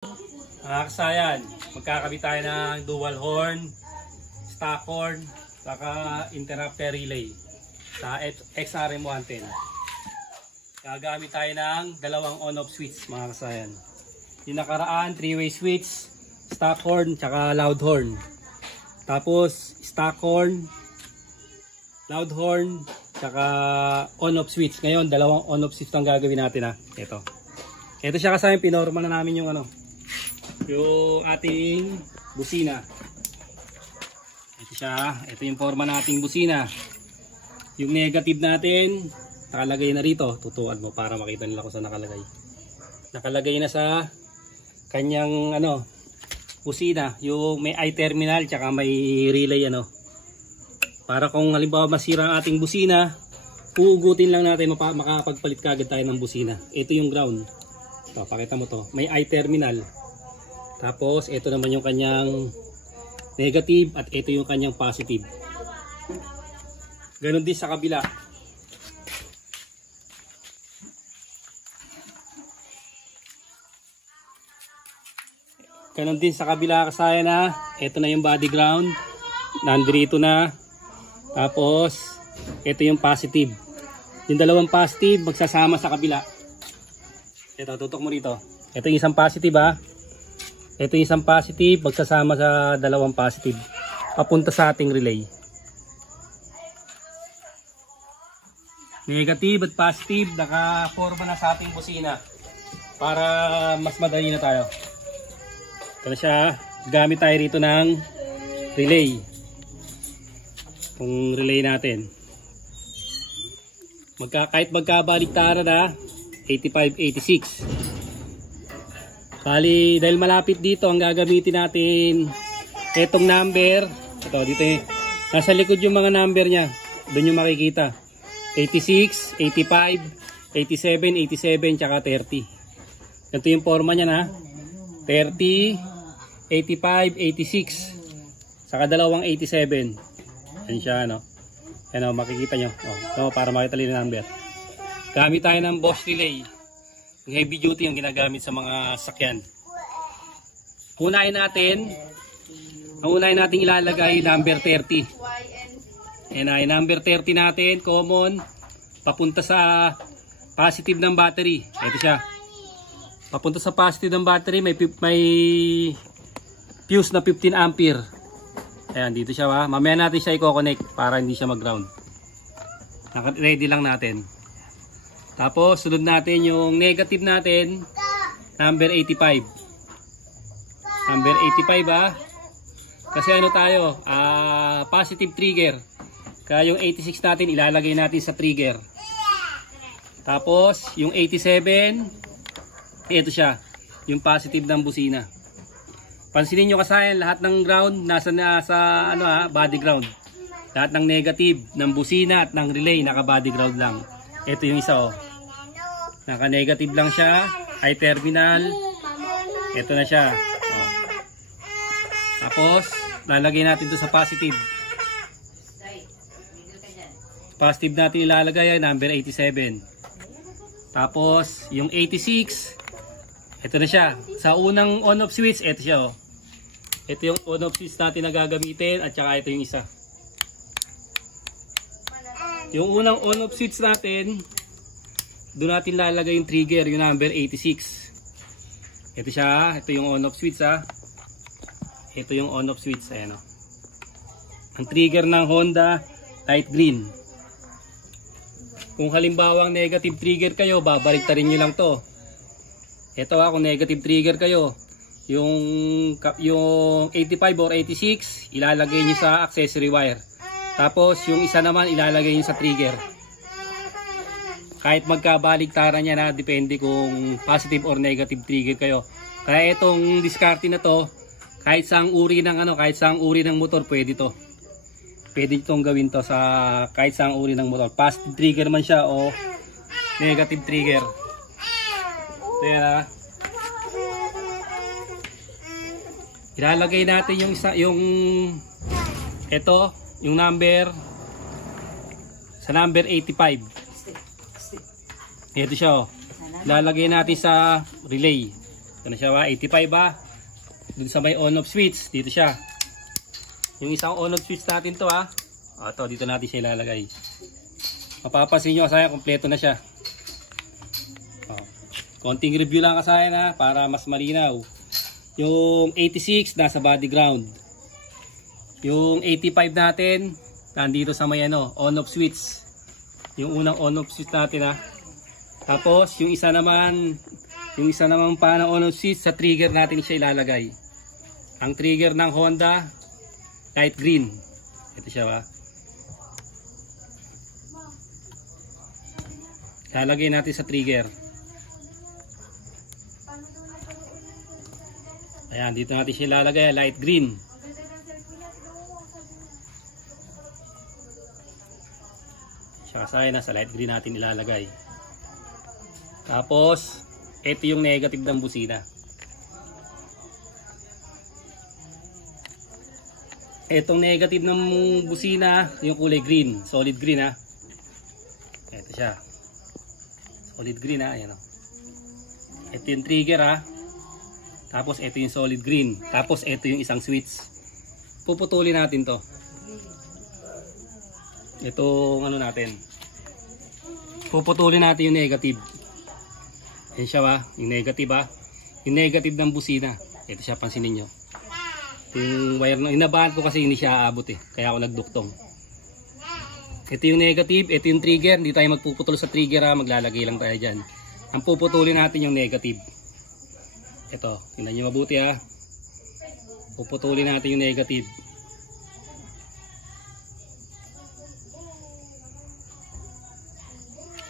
Mga kasayan, magkakabit tayo ng dual horn, stock horn, saka interrupter relay sa XRM 110. Gagamit tayo ng dalawang on-off switch mga kasayan. Yung nakaraan, 3-way switch, stock horn, saka loud horn. Tapos stock horn, loud horn, saka on-off switch. Ngayon, dalawang on-off switch ang gagawin natin ha. Ito siya kasayan, pinorma na namin yung yung ating busina. Ito siya, ito yung forma nating busina. Yung negative natin nakalagay na rito, tutuan mo para makita nila kung saan nakalagay. Nakalagay na sa kanyang busina, yung may I terminal tsaka may relay para kung halimbawa masira ang ating busina, uugutin lang natin, makapagpalit kagad tayo ng busina. Ito yung ground. Ito, pakita mo to, may I terminal. Tapos ito naman yung kanyang negative at ito yung kanyang positive. Ganon din sa kabila. Ganon din sa kabila kasaya na. Ito na yung body ground. Nandito na. Tapos ito yung positive. Yung dalawang positive magsasama sa kabila. Ito, tutok mo rito. Ito yung isang positive ha. Ito yung isang positive, magsasama sa dalawang positive. Papunta sa ating relay. Negative at positive, naka-forma na sa ating busina. Para mas madali na tayo. Ito na siya, gamit tayo rito ng relay. Kung relay natin. Kahit magkabaliktaran na, 85-86. Bali, dahil malapit dito, ang gagamitin natin etong number. Ito, dito nasa likod yung mga number nya. Doon yung makikita. 86, 85, 87, 87, tsaka 30. Ito yung forma nya na. 30, 85, 86. Saka dalawang 87. Yan siya, Yan makikita nyo. Para makita nyo yung number. Gamit tayo ng Bosch relay. Heavy duty yung ginagamit sa mga sakyan. Ang unahin natin ilalagay number 30. Ayan ay number 30 natin, common, papunta sa positive ng battery. Ito siya. Papunta sa positive ng battery, may fuse na 15 ampere. Ayan, dito siya ha. Mamaya natin siya i-connect para hindi siya mag-ground. Ready lang natin. Tapos, sunod natin yung negative natin, number 85. Number 85 ha. Kasi tayo, positive trigger. Kaya yung 86 natin, ilalagay natin sa trigger. Tapos, yung 87, ito siya, yung positive ng busina. Pansinin nyo kasayan, lahat ng ground, nasa body ground. Lahat ng negative, ng busina at ng relay, naka body ground lang. Ito yung isa naka-negative lang siya, I terminal. Ito na siya. Tapos, lalagay natin ito sa positive. Positive natin ilalagay ay number 87. Tapos, yung 86, ito na siya. Sa unang on-off switch, ito siya. Ito yung on-off switch natin na gagamitin at saka ito yung isa. Yung unang on-off switch natin, doon natin lalagay yung trigger, yung number 86. Ito siya, ito yung on-off switch ha. Ito yung on-off switch, ayan o. Ang trigger ng Honda, light green. Kung halimbawa negative trigger kayo, babaliktarin nyo lang to. Ito kung negative trigger kayo, yung 85 or 86, ilalagay nyo sa accessory wire. Tapos yung isa naman, ilalagay nyo sa trigger. Kahit magkabaliktaran niya na, depende kung positive or negative trigger kayo. Kaya itong diskarte na to, kahit saang uri ng motor, pwede to. Pwede itong gawin to sa kahit saang uri ng motor. Positive trigger man siya o negative trigger. Ayan ilalagay natin yung number sa number 85. Ito siya Lalagay natin sa relay. Ito na siya, 85 ba? Dun sa may on-off switch, dito siya. Yung isang on-off switch natin to ha. Ito, dito natin siya ilalagay. Mapapansin nyo kasaya, kompleto na siya. Konting review lang kasaya na para mas malinaw. Yung 86 nasa body ground. Yung 85 natin nandito sa may on-off switch. Yung unang on-off switch natin ha. Tapos yung isa naman pa ng on-off switch sa trigger natin siya ilalagay. Ang trigger ng Honda light green. Ito siya ba? Lalagay natin sa trigger. Ayan, dito natin siya ilalagay, light green. Siya kasaya na sa light green natin ilalagay. Tapos, ito yung negative ng busina. Itong negative ng busina, yung kulay green, solid green ha. Ito siya. Solid green ha, ayan o. Ito yung trigger ha. Tapos ito yung solid green. Tapos ito yung isang switch. Puputulin natin to. Itong natin. Puputulin natin yung negative. Yan siya ba? Yung negative ha. Yung negative ng busina. Ito siya, pansinin nyo. Yung wire na inabahan ko kasi hindi siya aabot eh. Kaya ako nagduktong. Ito yung negative. Ito yung trigger. Hindi tayo magpuputol sa trigger ha. Maglalagay lang tayo dyan. Ang puputulin natin yung negative. Ito, tingnan nyo mabuti ha. Puputulin natin yung negative.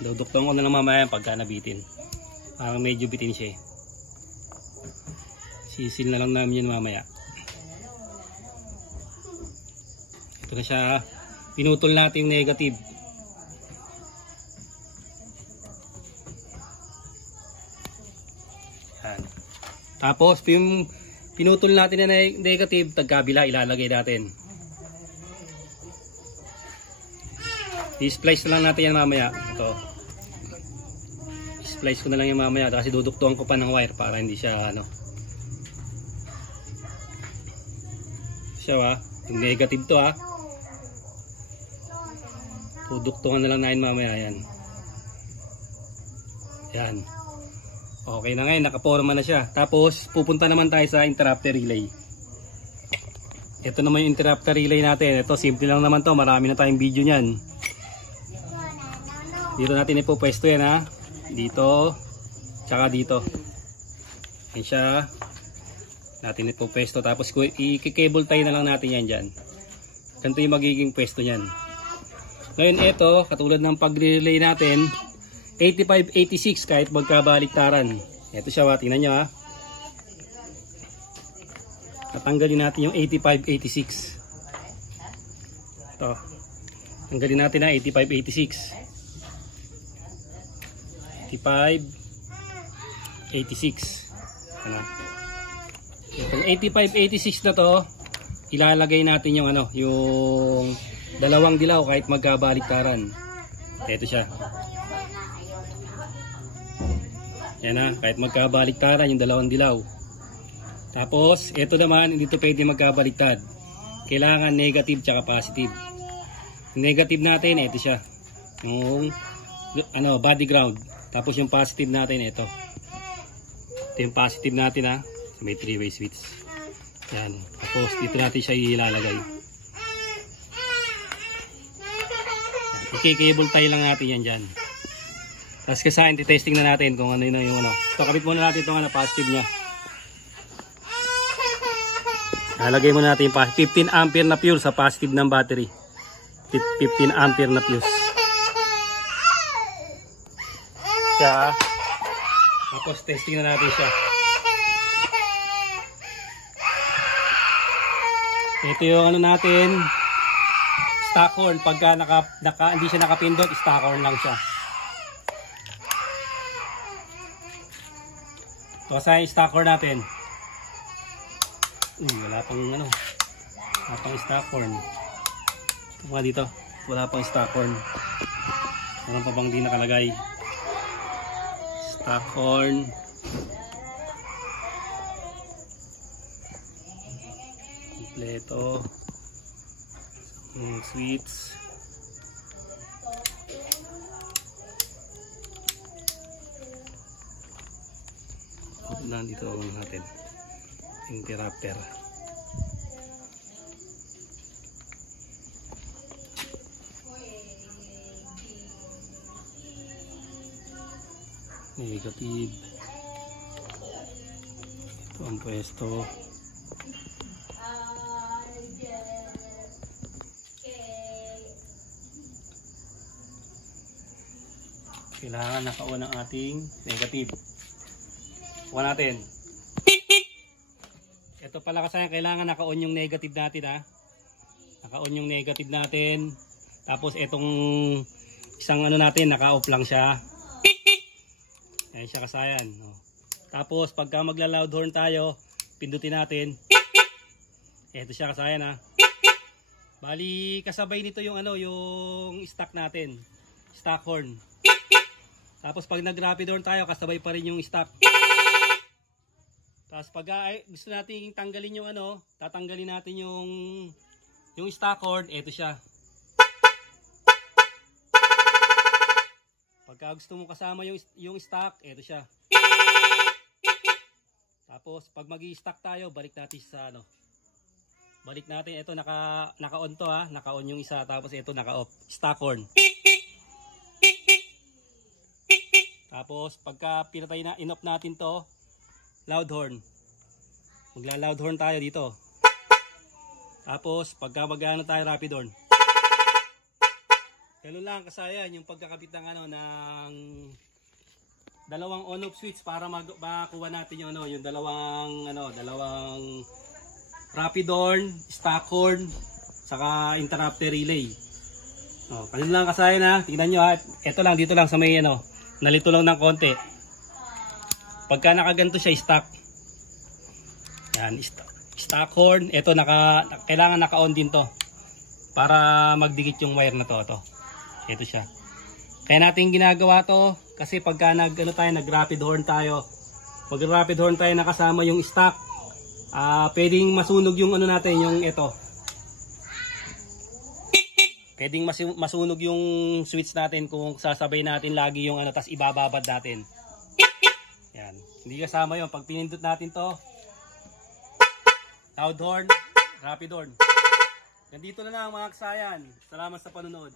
Dudukton ko na lang mamaya pagka nabitin. Parang medyo bitin siya. Sisil na lang namin yun mamaya. Ito na siya. Pinutol natin yung negative. Yan. Tapos yung pinutol natin na negative, tagkabila ilalagay natin. I-splice na lang natin yan mamaya. Ito. I-splice ko na lang yan mamaya kasi duduktuan ko pa ng wire para hindi siya siya yung negative to ha. Duduktuan na lang natin mamaya yan. Yan. Okay na ngayon, nakaporma na siya. Tapos, pupunta naman tayo sa interrupter relay. Ito naman yung interrupter relay natin. Ito, simple lang naman to. Marami na tayong video nyan. Dito natin ipopwesto yan ha. Dito, tsaka dito. Yan siya. Natin ipopwesto. Tapos, i-cable tie na lang natin yan dyan. Ganito yung magiging pwesto nyan. Ngayon, ito, katulad ng pag-relay natin, 85-86 kahit magkabaliktaran. Ito siya, tingnan nyo ha. Tatanggalin natin yung 85-86. Ito. Tanggalin natin na 85-86. 85-86. Ano? Itong 85-86 na to, ilalagay natin yung yung dalawang dilaw kahit magkabaliktaran. Ito siya. Yan ha, kahit magkabaliktaran yung dalawang dilaw. Tapos, ito naman, hindi ito pwede magkabaliktad. Kailangan negative tsaka positive. Yung negative natin, ito siya. Yung body ground. Tapos yung positive natin, ito. Ito yung positive natin ha. May 3-way switch. Yan. Tapos, dito natin siya ilalagay. I-cable tie lang natin yan dyan. Tapos kasain, testing na natin kung ano yun yung So, kabit muna natin itong positive nya. Nalagay muna natin yung 15 ampere na fuse sa positive ng battery. 15 ampere na fuse. Siya. Tapos testing na natin siya. Ito yung natin. Stock horn. Pagka hindi siya nakapindot, stock horn lang siya. So, sa stock horn natin. Wala pang stock horn. Mga dito, wala pang stock horn. Meron pa bang di nakalagay? Stock horn. kompleto. Switch. Nandito natin interrupter. Negative. Ito ang pwesto. Kailangan naka-on ang ating negative. Kuha natin. Ito pala kasi kailangan naka-on yung negative natin ha. Naka-on yung negative natin. Tapos itong isang ano natin naka-off lang siya. Ayan siya kasayan. Tapos pagka magla-loud horn tayo, pindutin natin. Ito siya kasayan ha. Bali kasabay nito yung ano, yung stock natin. Stock horn. Tapos pag nag-rapid horn tayo, kasabay pa rin yung stock. Tapos pag gusto natin tanggalin yung ano, tatanggalin natin yung stock horn, eto siya. Pagka gusto mo kasama yung stock, eto siya. Tapos pag magi-stock tayo, balik natin sa ano. Balik natin, ito naka-on to ha, naka-on yung isa, tapos ito naka-off, stock horn. Tapos pagka pinatay na, in-off natin to, loud horn. Magla-loud horn tayo dito. Tapos pagka magano tayo rapid horn. Ganun lang kasayan yung pagkakabit ng ano ng dalawang on-off switch para makuha natin yung ano, yung dalawang rapid horn, stock horn, saka interrupter relay. Oh, ganun lang kasayan ha. Tingnan niyo ha. Ito lang dito lang sa may ano, nalito lang ng konti. Pagka nakaganto siya stock. Yan, stock horn. Ito kailangan naka-on din to para magdikit yung wire na to. Ito siya. Kaya natin ginagawa to kasi pagka nag-rapid horn tayo. Mag-rapid horn tayo nakasama yung stock. Pwedeng masunog yung ano natin, yung ito. Pwedeng masunog yung switch natin kung sasabay natin lagi yung ano, tas ibababad natin. Yan. Hindi kasama yun. Pag pinindot natin to, loud horn, rapid horn. Nandito na lang mga kasayan. Salamat sa panonood.